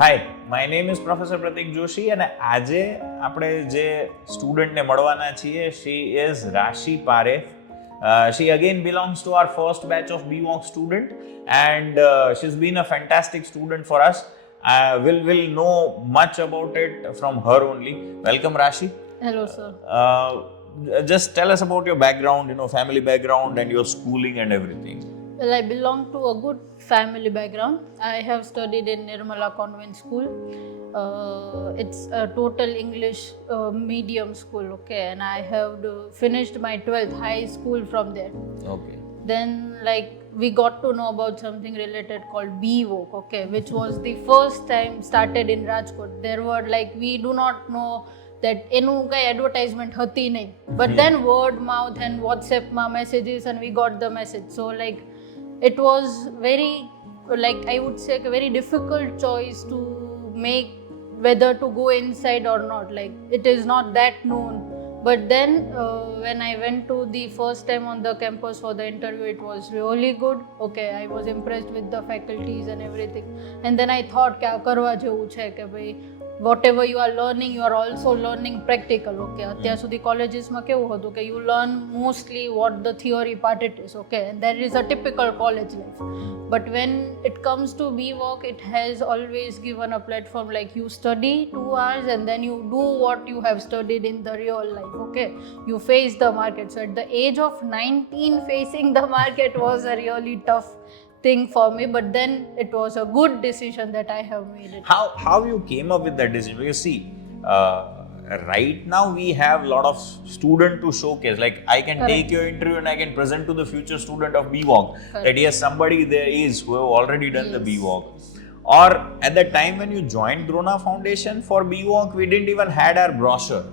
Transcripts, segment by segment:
Hi, my name is professor Pratik Joshi અને આજે આપણે જે સ્ટુડન્ટને મળવાના છીએ શી ઇઝ રાશિ Parekh. She again belongs to our first batch of BWalk student and she's been a fantastic student for us. We'll know much about it from her only. Welcome Rashi. Hello, sir. Just tell us about your background, family background and your schooling and everything. Well, I belong to a good family background. I have studied in Nirmala Convent School. It's a total English medium school, okay, and I have finished my 12th high school from there. Okay. Then, we got to know about something related called BWalk, okay, which was the first time started in Rajkot. There were we do not know that એનું કઈ advertisement હતી નહીં, but then word mouth and WhatsAppમાં messages and we got the message. So it was very, I would say, a very difficult choice to make whether to go inside or not. It is not that known. But then when I went to the first time on the campus for the interview, it was really good. Okay, I was impressed with the faculties and everything. And then I thought કે આ કરવા જેવું છે કે ભાઈ whatever you are learning, you are also learning practical. Okay, અત્યાર સુધી collegesમાં કેવું હતું કે you learn mostly what the theory part it is. Okay, and that is a typical college life. But when it comes to BWalk, it has always given a platform you study 2 hours and then you do what you have studied in the real life. Okay, you face the market. So at the age of 19, facing the market was a really tough thing for me, but then it was a good decision that I have made it. How you came up with that decision? Because see, right now we have a lot of student to showcase. I can Correct. take your interview and I can present to the future student of BWalk that yes, somebody there is who have already done the Yes. BWalk. Or at the time when you joined Drona Foundation for BWalk, we didn't even had our brochure.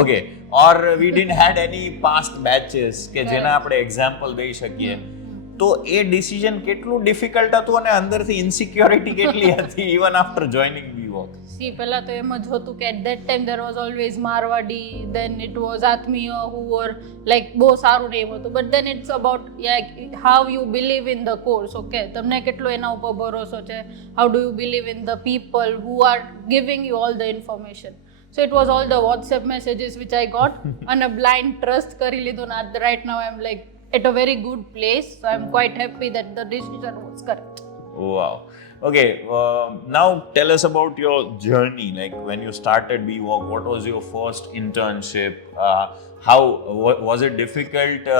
Okay, or we didn't had any past batches કે જેના આપણે example દઈ શકીએ. તો એ decision કેટલું difficult હતું અને અંદરથી ઇન્સિક્યોરિટી કેટલી હતી even after joining BWalk? See, પહેલા તો એમ જ હતું કે at that time there was always Marwadi, then it was Atmiya who were બહુ સારું name હતું, but then it's about how you believe in the course. Okay, તમને કેટલો એના ઉપર ભરોસો છે, how do you believe in the people who are giving you all the information. So it was all the WhatsApp messages which I got and a blind trust કરી લીધું. Right now I'm at a very good place, so I'm quite happy that the decision was correct. Wow. Okay, now tell us about your journey. When you started BWalk, what was your first internship? How was it difficult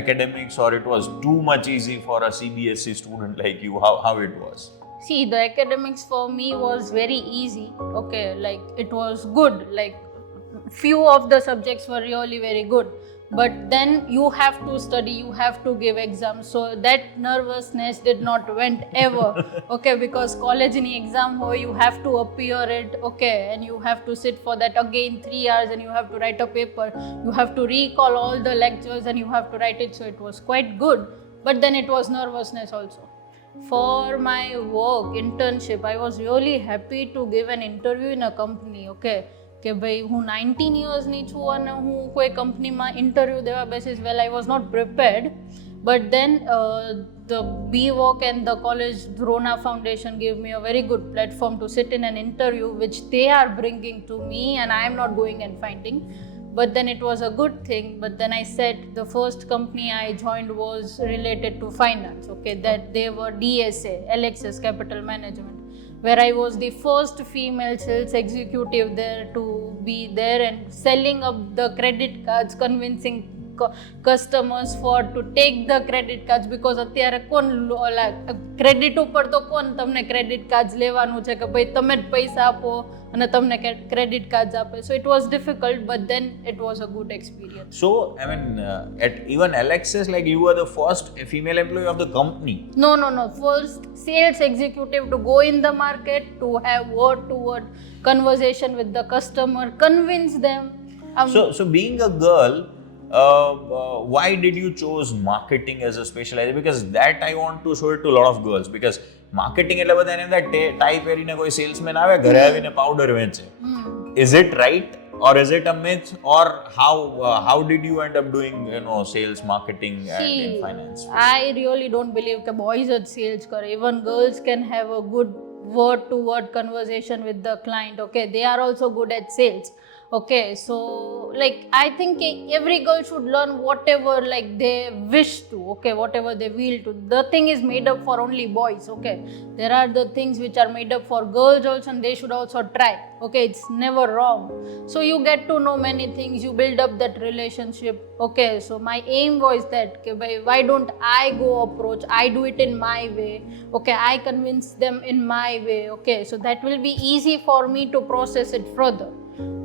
academics, or it was too much easy for a CBSE student like you? How it was? See, the academics for me was very easy. Okay, it was good. Few of the subjects were really very good. But then you have to study, you have to give exams. So that nervousness did not went ever. Okay, because college in exam you have to appear it. Okay, and you have to sit for that again 3 hours and you have to write a paper. You have to recall all the lectures and you have to write it. So it was quite good. But then it was nervousness also. For my work, internship, I was really happy to give an interview in a company. Okay, કે ભાઈ હું 19 yearsની છું અને હું કોઈ કંપનીમાં interview દેવા બેસીસ. Well I was not prepared, but then the BWalk and the college Drona Foundation gave me a very good platform to sit in an interview which they are bringing to me and I am not going and finding. But then it was a good thing. But then I said the first company I joined was related to finance. Okay, that they were DSA, Alexis Capital Management, where I was the first female sales executive there to be there and selling up the credit cards, convincing customers to take the credit cards, because અત્યારે કોણ credit ઉપર તો કોણ તમને credit cards લેવાનું છે કે ભાઈ તમે જ પૈસા આપો અને તમને ક્રેડિટ કાર્ડ્સ આપે. So it was difficult, but then it was a good experience. So, I mean, at even Alexis, you were the first female employee of the company. No. First sales executive to go in the market, to have word-to-word conversation with the customer, convince them. So being a girl, why did you choose marketing as a specialization? Because that I want to show it to a lot of girls. Because marketing એટલે બધા એને tie પહેરીને કોઈ salesman આવે ઘરે આવીને powder વેચે. Is it right? Or is it a myth? Or how did you end up doing sales, marketing and in finance? I really don't believe that boys are sales करे. Even girls can have a good word to word conversation with the client. Okay, they are also good at sales. Okay, so like I think every girl should learn whatever like they wish to. Okay, whatever they will to. The thing is made up for only boys. Okay, there are the things which are made up for girls also, and they should also try. Okay, it's never wrong. So you get to know many things, you build up that relationship. Okay, so my aim was that okay, why don't I go approach, I do it in my way. Okay, I convince them in my way. Okay, so that will be easy for me to process it further.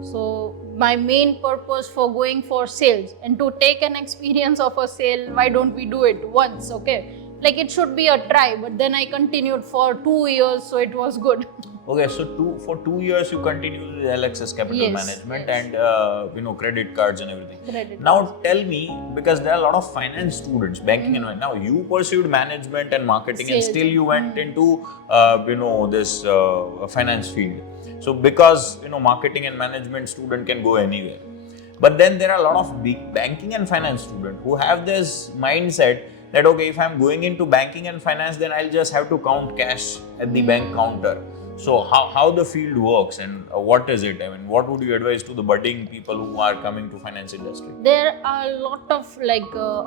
So my main purpose for going for sales and to take an experience of a sale, why don't we do it once? Okay, like it should be a try, but then I continued for 2 years, so it was good. Okay, so for 2 years you continued with Alexis Capital Yes, Management yes. and credit cards and everything. Credit Now tell me, because there are a lot of finance students, banking and now you pursued management and marketing, and Sales. still you went into this finance field. So because marketing and management student can go anywhere, but then there are a lot of big banking and finance students who have this mindset that okay, if I'm going into banking and finance, then I'll just have to count cash at the bank counter. So how the field works and what is it? I mean, what would you advise to the budding people who are coming to finance industry? There are a lot of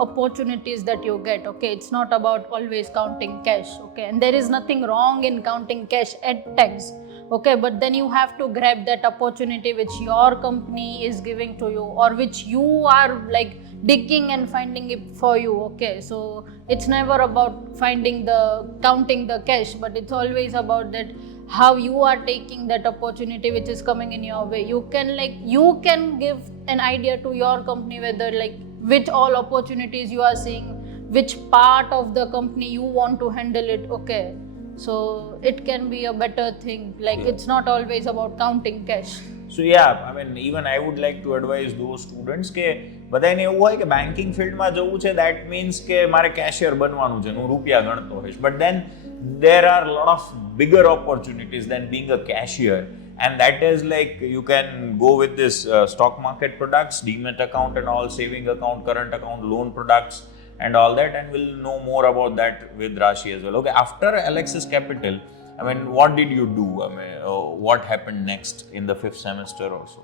opportunities that you get. Okay, it's not about always counting cash. Okay, and there is nothing wrong in counting cash at times. Okay, but then you have to grab that opportunity which your company is giving to you, or which you are like digging and finding it for you. Okay, so it's never about counting the cash, but it's always about that how you are taking that opportunity which is coming in your way. You can give an idea to your company whether like which all opportunities you are seeing, which part of the company you want to handle it. Okay, so it can be a better thing. Like it's not always about counting cash. So yeah, I mean, even I would like to advise those students કે બધાને એવું હોય કે banking ફિલ્ડમાં જવું છે, that means કે મારે કેશિયર બનવાનું છે, હું રૂપિયા ગણતો હોઈશ. But then there are a lot of bigger opportunities than being a cashier, and that is like you can go with this stock market products, demat account and all, saving account, current account, loan products and all that, and we'll know more about that with Rashi as well. Okay, after Alexis Capital, I mean, what did you do? I mean, what happened next in the 5th semester or so?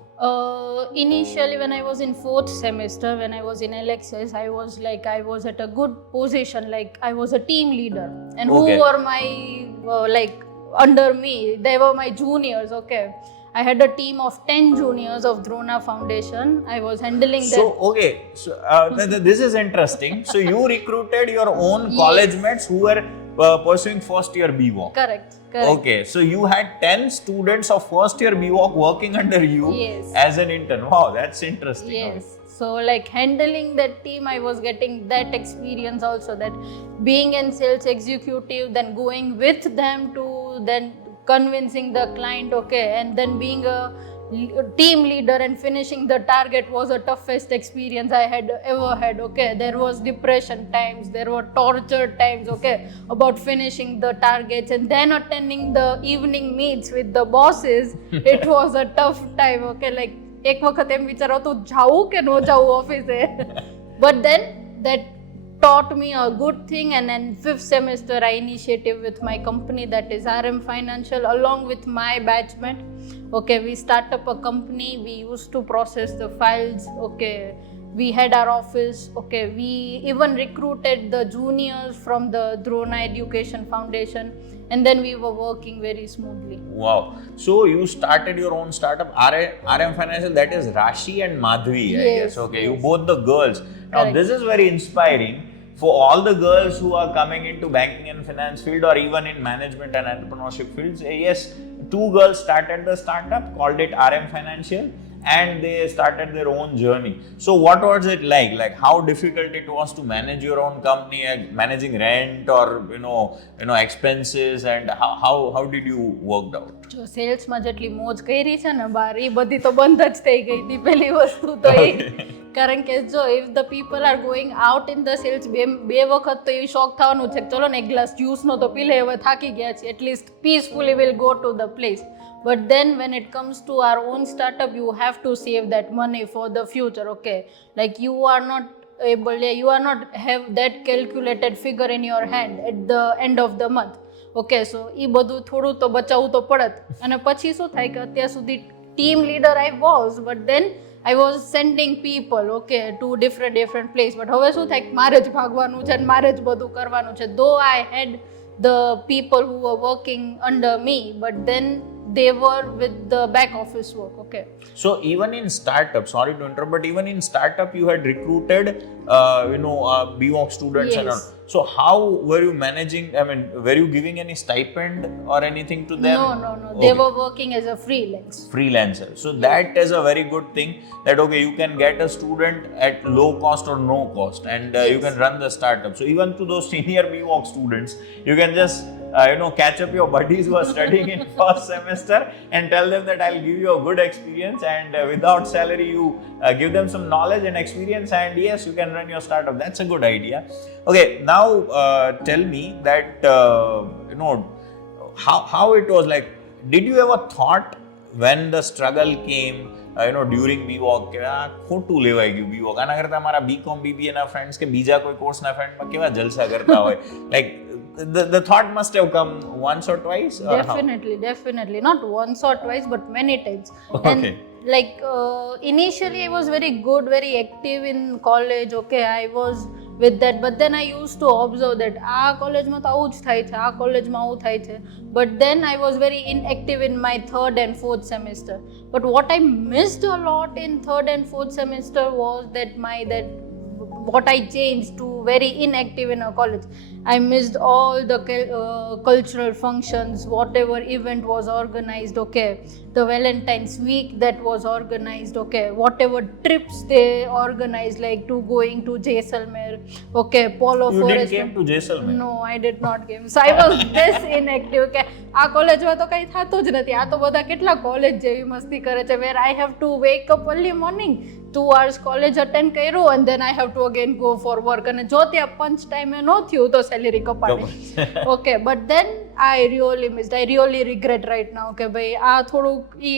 Initially, when I was in 4th semester, when I was in Alexis, I was at a good position. Like I was a team leader, and Okay. who were my under me? They were my juniors. Okay, I had a team of 10 juniors of Drona Foundation. I was handling them. So, okay, so this is interesting. So, you recruited your own college mates who were pursuing first year BWOC. Correct. Okay, so you had 10 students of first year BWOC working under you Yes. as an intern. Wow, that's interesting. Yes. So like handling that team, I was getting that experience also, that being an sales executive, then going with them to then convincing the client, okay, and then being a team leader and finishing the target was the toughest experience I had ever had. Okay, there was depression times, there were torture times, okay, about finishing the targets, and then attending the evening meets with the bosses. It was a tough time. Okay, like એક વખત એમ વિચારો તો જાવું કે ન જાવું ઓફિસે. But then that taught me a good thing, and then 5th semester I initiated with my company, that is RM Financial, along with my batchmate. Okay, we start up a company. We used to process the files. Okay, we had our office. Okay, we even recruited the juniors from the Drona Education Foundation, and then we were working very smoothly. Wow. So you started your own startup, RM Financial, that is Rashi and Madhvi, I Yes, guess. Okay, you yes. both the girls. Now Correct. this is very inspiring for all the girls who are coming into banking and finance field, or even in management and entrepreneurship fields. Yes, 2 girls started the startup, called it RM Financial, and they started their own journey. So what was it like? Like how difficult it was to manage your own company, managing rent or expenses, and how did you work out? જો સેલ્સમાં જેટલી મોજ કરી છે ને બાર, એ બધી તો બંધ જ થઈ ગઈ હતી પહેલી વસ્તુ તો એ. કારણ કે જો if the people are going out in the sales, બે વખત તો એ શોખ થવાનું છે કે ચલો ને એક ગ્લાસ જ્યુસનો તો પી લે, હવે થાકી ગયા છે, at least peacefully will go to the place. But then when it comes to our own startup, you have to save that money for the future. Okay, like you are not have that calculated figure in your hand at the end of the month. Okay so એ બધું થોડું તો બચાવવું તો પડત. અને પછી શું થાય કે અત્યાર સુધી team leader I was but then I was sending people okay to different place. But હવે શું થાય કે મારે જ ભાગવાનું છે અને મારે જ બધું કરવાનું છે. ધો આઈ હેડ the people who were working under me, but then they were with the back office work. Okay. So even in startup, sorry to interrupt, but even in startup you had recruited BWOC students and all. Yes. So how were you managing? I mean, were you giving any stipend or anything to them? No. They Okay. were working as a freelance. Freelancer. So that is a very good thing that okay, you can get a student at low cost or no cost, and you Yes. can run the startup. So even to those senior BWOC students, you can just catch up your buddies who are studying in first semester and tell them that I'll give you a good experience, and without salary you give them some knowledge and experience, and yes, you can run your startup. That's a good idea. Okay, now tell me that how it was like. Did you ever thought when the struggle came during BWOC કે આ ખોટું લેવાઈ ગયું BWOC આના કરતા મારા BCom BBA ના friends કે બીજા કોઈ કોર્સના ફ્રેન્ડમાં કેવા જલસા કરતા હોય like the thought must have come once or twice or how? Definitely not once or twice but many times. Okay. And like initially I was very good, very active in college. Okay, I was with that, but then I used to observe that આ કોલેજમાં તો આવું જ થાય છે, આ કોલેજમાં આવું થાય છે. But then I was very inactive in my third and fourth semester. But what I missed a lot in third and fourth semester was that what I changed to very inactive in a college. I missed all the cultural functions, whatever event was organized, okay. The Valentine's week that was organized, okay. Whatever trips they organized, like to going to Jaisalmer, okay. Polo You Forest. didn't came to Jaisalmer? No, I did not game. So I was this inactive કે આ કોલેજમાં તો કંઈ થતું જ નથી. આ તો બધા કેટલા કોલેજ જેવી મસ્તી કરે છે where I have to wake up early morning, 2 hours college attend કર્યું and then I have to again go for work. અને જો ત્યાં પંચ ટાઈમે ન થયું તો સેલેરી કપાડે. Okay but then I really regret right now કે ભાઈ આ થોડુંક ઈ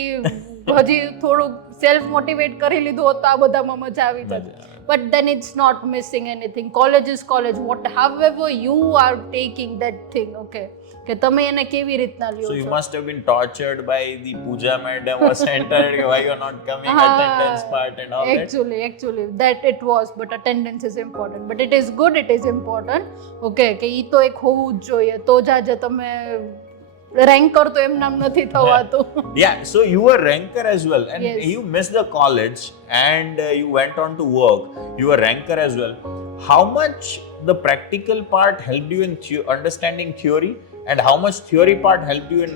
હજી થોડુંક સેલ્ફ મોટિવેટ કરી લીધું હોત તો આ બધામાં મજા આવી જત. But then it's not missing anything. College is college. However you are taking that thing, okay. કે તમે એને કેવી રીતના લ્યો So you છો. must have been tortured by the Pooja madam or center why you're not coming, attendance part and all that. Actually that it was, but attendance is important. But it is good, it is important. Okay કે ઈ તો એક હોવું જ જોઈએ તો જ આજે તમે ranker તો એમ નામ નથી થવાતું. Yeah, so you were ranker as well, and Yes. you missed the college and you went on to work. You were ranker as well. How much the practical part helped you in understanding theory, and how much theory part helped you in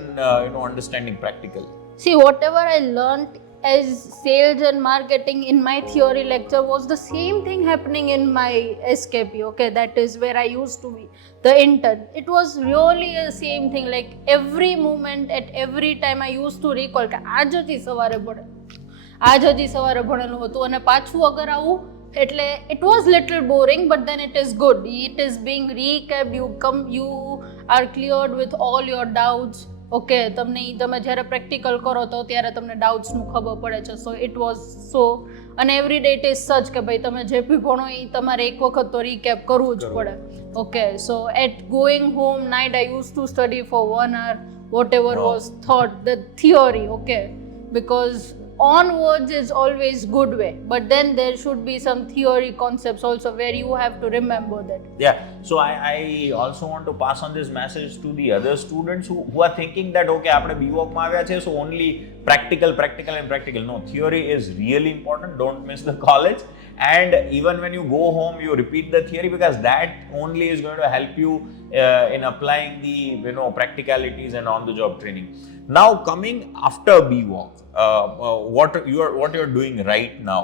understanding practical? See, whatever I learned as sales and marketing in my theory lecture was the same thing happening in my SKP. Okay, that is where I used to be the intern. It was really the same thing. Like every moment, at every time, I used to recall કે આજ હજી સવારે ભણેલું હતું અને પાછું અગર આવું એટલે it was little boring, but then it is good. It is being recapped. You are cleared with all your doubts. Okay, તમે જ્યારે પ્રેક્ટિકલ કરો તો ત્યારે તમને ડાઉટ્સનું ખબર પડે છે. સો ઇટ વોઝ સો અને એવરી ડે ઇટ ઇઝ સચ કે ભાઈ તમે જે બી ભણો એ તમારે એક વખત તો રીકેપ કરવું જ પડે. Okay so at going home night I use to study for 1 hour whatever Wow. was taught, the theory, okay, because onwards is always good way, but then there should be some theory concepts also where you have to remember that. Yeah, so I also want to pass on this message to the other students who are thinking that okay આપણે BWOC માં આવ્યા છે so only practical. No, theory is really important. Don't miss the college, and even when you go home you repeat the theory because that only is going to help you in applying the practicalities and on the job training. Now coming after BWOC, what you're doing right now?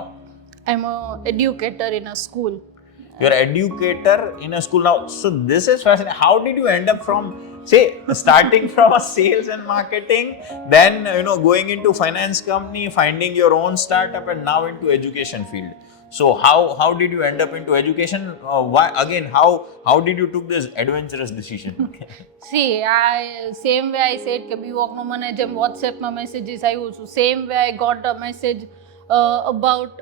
I'm a educator in a school. You're an educator in a school now. So this is fascinating. How did you end up from, say, starting from a sales and marketing, then going into finance company, finding your own startup, and now into education field? So how did you end up into education? Why again? How did you took this adventurous decision? See, same way I said કે BWOC નો મને જેમ WhatsApp માં messages આવ્યું છું, same way I got a message about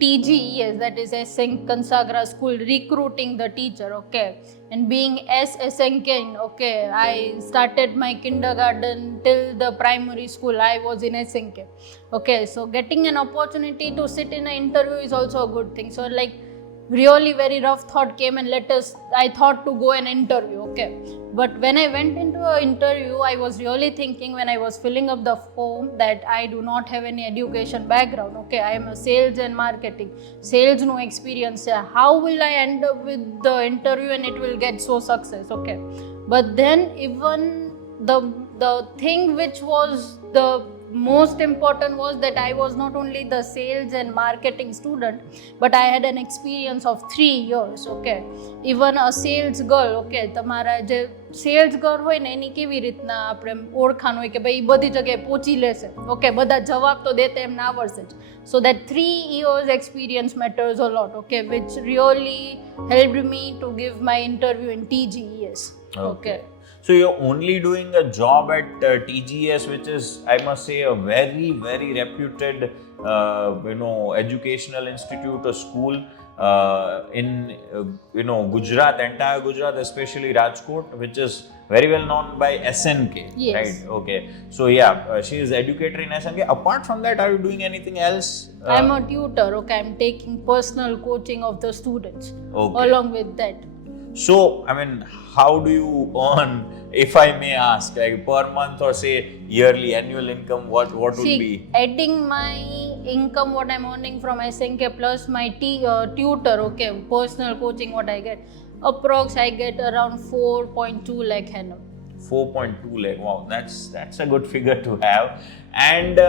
TGES, that is SN Consagra School, recruiting the teacher, okay. And being SNK, okay, I started my kindergarten till the primary school, I was in SNK, okay. So getting an opportunity to sit in an interview is also a good thing. So like really very rough thought came and I thought to go an interview, okay. But when I went into an interview, I was really thinking when I was filling up the form that I do not have any education background, okay. I am a sales and marketing, sales no experience. How will I end up with the interview and it will get so success, okay. But then even the thing which was the most important was that I was not only the sales and marketing student, but I had an experience of 3 years, okay. Even a sales girl, okay, તમારા જે cells girl હોય ને એની કેવી રીતના આપણે ઓળખાણ હોય કે ભાઈ બધી જગ્યાએ પહોંચી લેશે, ઓકે, બધા જવાબ તો દેતે એમને આવડશે જ. So that 3 years experience matters a lot, okay, which really helped me to give my interview in TGES, okay. So you're only doing a job at TGS, which is, I must say, a very, very reputed, educational institute or school in, Gujarat, entire Gujarat, especially Rajkot, which is very well known by SNK, yes. Right? Okay. So yeah, she is educator in SNK. Apart from that, are you doing anything else? I'm a tutor, okay. I'm taking personal coaching of the students, okay. Along with that. So, I mean, how do you earn, if I may ask, like per month or say yearly, annual income, what would be? Adding my income, what I'm earning from SNK plus my tutor, okay, personal coaching, what I get, approx I get around 4.2 lakh annum. 4.2 lakh, wow, that's a good figure to have. And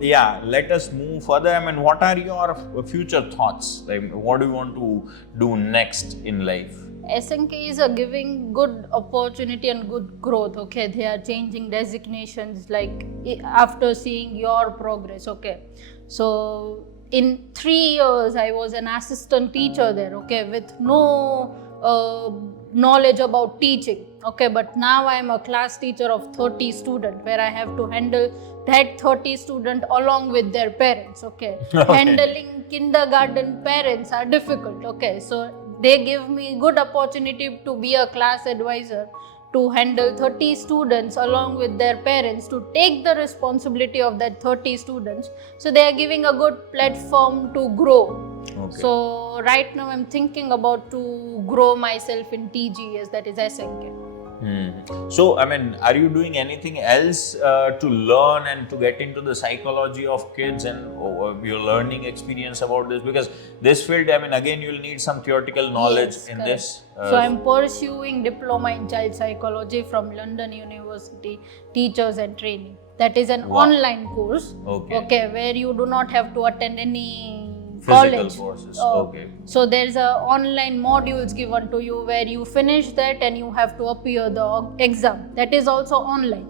yeah, let us move further. I mean, what are your future thoughts? Like, what do you want to do next in life? SNK is giving good opportunity and good growth, okay. They are changing designations like after seeing your progress, okay. So in 3 years I was an assistant teacher there, okay, with no knowledge about teaching, okay. But now I am a class teacher of 30 students where I have to handle that 30 students along with their parents, okay. Handling kindergarten parents are difficult, okay. So they give me good opportunity to be a class advisor, to handle 30 students along with their parents, to take the responsibility of that 30 students. So they are giving a good platform to grow. Okay. So right now I'm thinking about to grow myself in TGS, that is SNK. So, I mean, are you doing anything else to learn and to get into the psychology of kids and your learning experience about this? Because this field, I mean, again, you'll need some theoretical knowledge in correct. this. So, I'm pursuing diploma in child psychology from London University Teachers and Training. That is an online course, okay, where you do not have to attend any college courses. Okay. So there's online modules given to you where you finish that and you have to appear the exam. That is also online,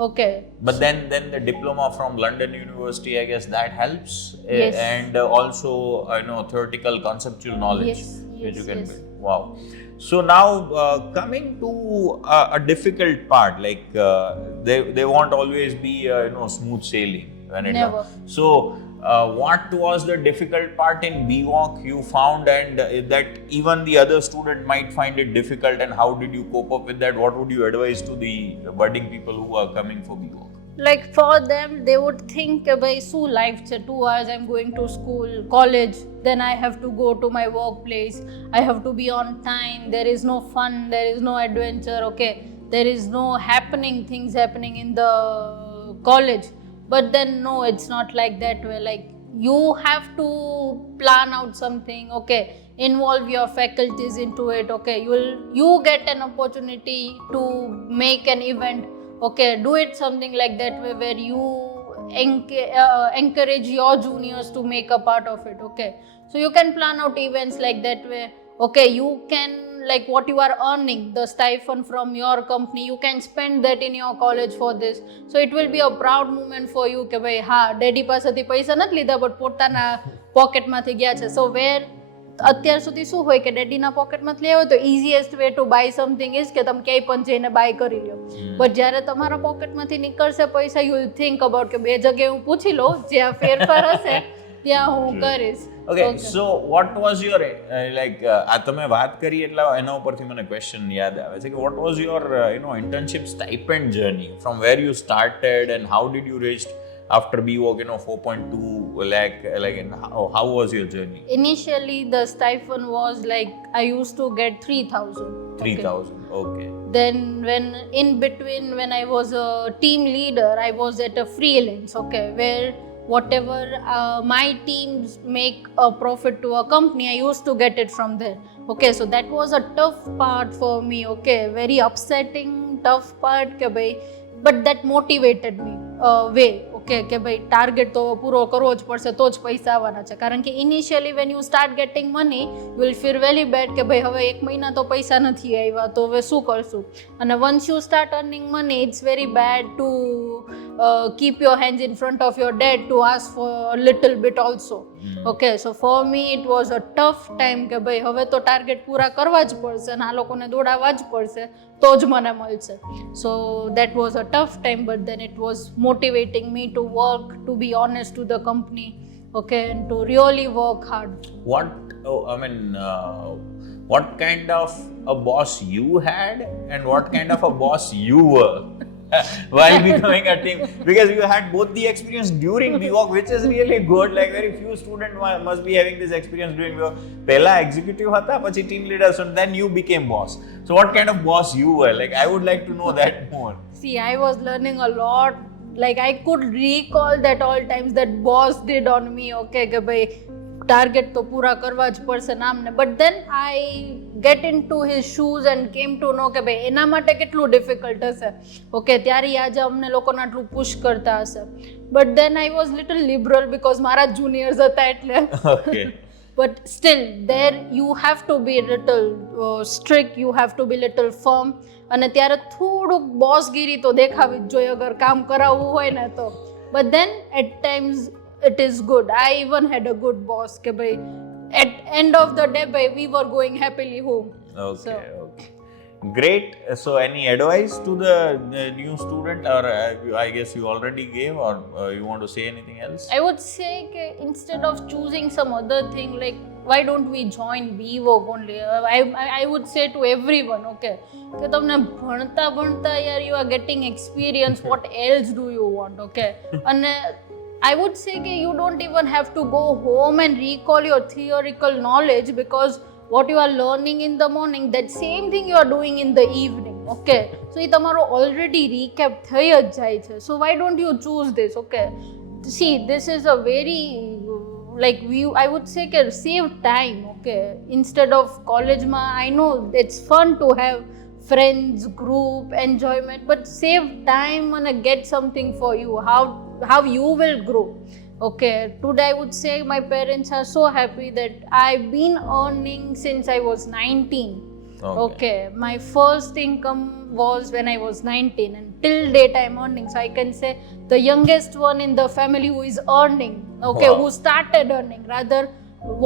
okay. But then the diploma from London University, I guess that helps. Yes. And also, theoretical conceptual knowledge, yes, which you can yes. build. Wow. So now coming to a difficult part, like they won't always be smooth sailing when it Never. comes. So what was the difficult part in BWalk you found, and that even the other student might find it difficult, and how did you cope up with that? What would you advise to the budding people who are coming for BWalk? Like for them, they would think, by so life, 2 hours I'm going to school, college, then I have to go to my workplace, I have to be on time, there is no fun, there is no adventure, okay, there is no things happening in the college. But then no, it's not like that way. Like you have to plan out something, okay, involve your faculties into it, okay, you get an opportunity to make an event, okay, do it something like that way where you encourage your juniors to make a part of it, okay. So you can plan out events like that way, okay. You can, like what you are earning, the stipend from your company, you can spend that in your college for this. So it will be a proud moment for you કે ભાઈ હા daddy પાસેથી પૈસા નથી લીધા but પોતાના પોકેટમાંથી ગયા છે. So where અત્યાર સુધી શું હોય કે ડેડીના પોકેટમાંથી લેવો તો easiest way to buy something is કે તમે ક્યાંય પણ જઈને બાય કરી લ્યો. બટ જ્યારે તમારા પોકેટમાંથી નીકળશે પૈસા, you will think about કે બે જગ્યાએ હું પૂછી લઉં જ્યાં ફેરફાર હશે ત્યાં હું કરીશ. Okay, so what was your આ તમે વાત કરી એટલે એના ઉપરથી મને ક્વેશ્ચન યાદ આવે છે કે what was your internship stipend journey from where you started and how did you reach after BVOC 4.2 lakh and how was your journey? Initially the stipend was like I used to get 3,000. 3,000. Okay. Then when in between when I was a team leader, I was at a freelance, okay, where whatever my teams make a profit to a company, I used to get it from there. Okay, so that was a tough part for me, okay, very upsetting, tough part ke bhai, but that motivated me way, okay, કે ભાઈ target તો પૂરો કરવો જ પડશે તો જ પૈસા આવવાના છે, કારણ કે initially when you start getting money you will feel very bad કે ભાઈ હવે એક મહિના તો પૈસા નથી આવ્યા તો હવે શું કરશું, અને once you start earning money it's very bad to keep your hands in front of your dad to ask for a little bit also. Okay, so for me it was a tough time કે ભાઈ હવે તો target પૂરા કરવા જ પડશે અને આ લોકોને દોડાવવા જ પડશે તો જ મને મળશે. So that was a tough time, but then it was motivating me to work, to be honest to the company, okay, and to really work hard. What kind of a boss you had and what kind of a boss you were while becoming a team, because you had both the experience during BVOC, which is really good. Like very few students must be having this experience during BVOC. Pehla executive hata, pachi team leader, so then you became boss. So what kind of boss you were? Like I would like to know that more. See, I was learning a lot. Like I could recall that all times that boss did on me, okay, કે ભાઈ target તો પૂરા કરવા જ પડશે નામને, but then I get into his shoes and came to know કે ભાઈ એના માટે કેટલું ડિફિકલ્ટ હશે, ઓકે, ત્યારે આજે અમને લોકોને આટલું પુશ કરતા હશે, but then I was little liberal because મારા જુનિયર્સ હતા એટલે. Okay. But still there you have to be little strict, you have to be little firm, અને ત્યારે થોડુંક બોસગીરી તો દેખાવી જ જોઈએ અગર કામ કરાવવું હોય ને તો, but then at times it is good. I even had a good boss ke bhai at end of the day bhai we were going happily home. Okay, okay. Great. So any advice to the new student, or I guess you already gave, or you want to say anything else? I would say ke instead of choosing some other thing, like why don't we join BVOC only? I would say to everyone, okay, કે તમને ભણતા ભણતા યાર you are getting experience, what else do you want, okay? અને I would say that you don't even have to go home and recall your theoretical knowledge, because what you are learning in the morning, that same thing you are doing in the evening, okay? So it તમારો already recap થઈ જ જાય છે. So why don't you choose this, okay? See, this is a very I would say that save time, okay? Instead of college ma, I know it's fun to have friends, group, enjoyment, but save time and get something for you, how you will grow, okay? Today I would say my parents are so happy that I've been earning since I was 19. Okay, my first income was when I was 19 and till date I'm earning, so I can say the youngest one in the family who is earning, okay? Wow. Who started earning. Rather,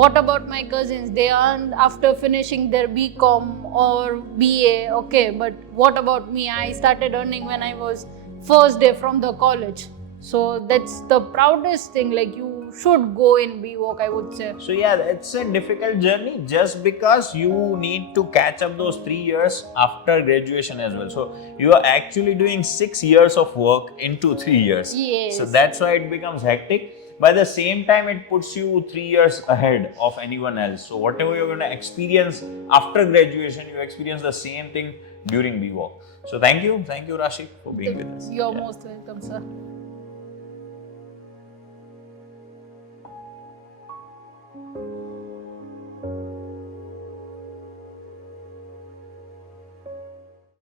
what about my cousins? They earned after finishing their BCom or BA, okay, but what about me? I started earning when I was first day from the college. So that's the proudest thing, like you should go in BVOC, I would say. So yeah, it's a difficult journey just because you need to catch up those 3 years after graduation as well. So you are actually doing 6 years of work into 3 years. Yes. So that's why it becomes hectic. By the same time, it puts you 3 years ahead of anyone else. So whatever you're going to experience after graduation, you experience the same thing during BVOC. So thank you Rashik, for being with us. You're most welcome, sir.